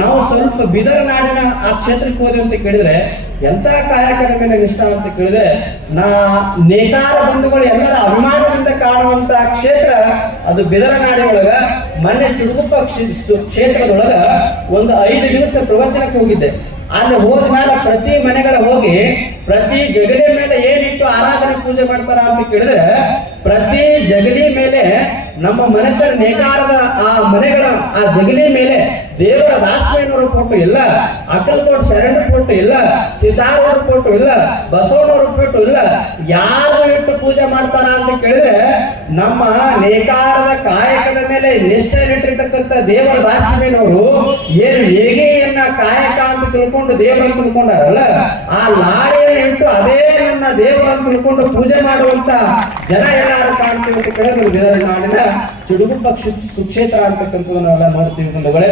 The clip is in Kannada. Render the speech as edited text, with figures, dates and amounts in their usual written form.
ನಾವು ಸ್ವಲ್ಪ ಬಿದರ ನಾಡಿನ ಆ ಕ್ಷೇತ್ರಕ್ಕೆ ಹೋದ್ವಿ ಅಂತ ಕೇಳಿದ್ರೆ ಎಂತ ಕಾಯಕದ ಮೇಲೆ ನಿಷ್ಠಾ ಅಂತ ಕೇಳಿದ್ರೆ ನೇಕಾರ ಬಂಧುಗಳು ಎಲ್ಲರ ಅಭಿಮಾನದಿಂದ ಕಾಣುವಂತ ಕ್ಷೇತ್ರ ಅದು ಬಿದರ ನಾಡಿನೊಳಗ ಮೊನ್ನೆ ಚಿಡುಗುಪ್ಪ ಕ್ಷೇತ್ರದೊಳಗ ಒಂದು 5 ದಿವಸ ಪ್ರವಚನಕ್ಕೆ ಹೋಗಿದ್ದೆ. ಅಲ್ಲಿ ಹೋದ ಮೇಲೆ ಪ್ರತಿ ಮನೆಗಳ ಹೋಗಿ ಪ್ರತಿ ಜಗಲಿ ಮೇಲೆ ಏನಿಟ್ಟು ಆರಾಧನೆ ಪೂಜೆ ಮಾಡ್ತಾರ ಅಂತ ಕೇಳಿದ್ರೆ ಪ್ರತಿ ಜಗಲಿ ಮೇಲೆ ನಮ್ಮ ಮನೆತರ ನೇಕಾರದ ಆ ಮನೆಗಳ ಆ ಜಗಲಿ ಮೇಲೆ ದೇವರ ದಾಸಯ್ಯನವರ ಫೋಟೋ ಇಲ್ಲ, ಅಕ್ಕಲಕೋಟ ಶರಣರ ಫೋಟೋ ಇಲ್ಲ, ಸಿದ್ದಾರೂಢರ ಫೋಟೋ ಇಲ್ಲ, ಬಸವಣ್ಣವರ ಫೋಟೋ ಇಲ್ಲ. ಯಾರು ಇಟ್ಟು ಪೂಜೆ ಮಾಡ್ತಾರ ಅಂತ ಕೇಳಿದ್ರೆ ನಮ್ಮ ನೇಕಾರದ ಕಾಯಕದ ಮೇಲೆ ನಿಷ್ಠೆ ಇಟ್ಟಿರ್ತಕ್ಕಂಥ ದೇವರ ದಾಸಯ್ಯನವರು ಏನು ಹೇಗೆಯನ್ನ ಕಾಯಕ ಅಂತ ತಿಳ್ಕೊಂಡು ದೇವರನ್ನು ತಿಳ್ಕೊಂಡಾರಲ್ಲ, ಆ ಲಾಳೆಯನ್ನು ಇಟ್ಟು ಅದೇ ನನ್ನ ದೇವರನ್ನು ತಿಳ್ಕೊಂಡು ಪೂಜೆ ಮಾಡುವಂತ ಜನ ಎಲ್ಲಾರು ಕಾಣ್ತೀವಿ ಅಂತ ಕೇಳಿದ್ರೆ ನಾಡಿನ ಚಿಡುಗುಪ್ಪ ಸುಕ್ಷೇತ್ರ ಅಂತಕ್ಕಂಥದ್ದು ನಾವೆಲ್ಲ ನೋಡ್ತೀವಿ ಬಂಧುಗಳೇ.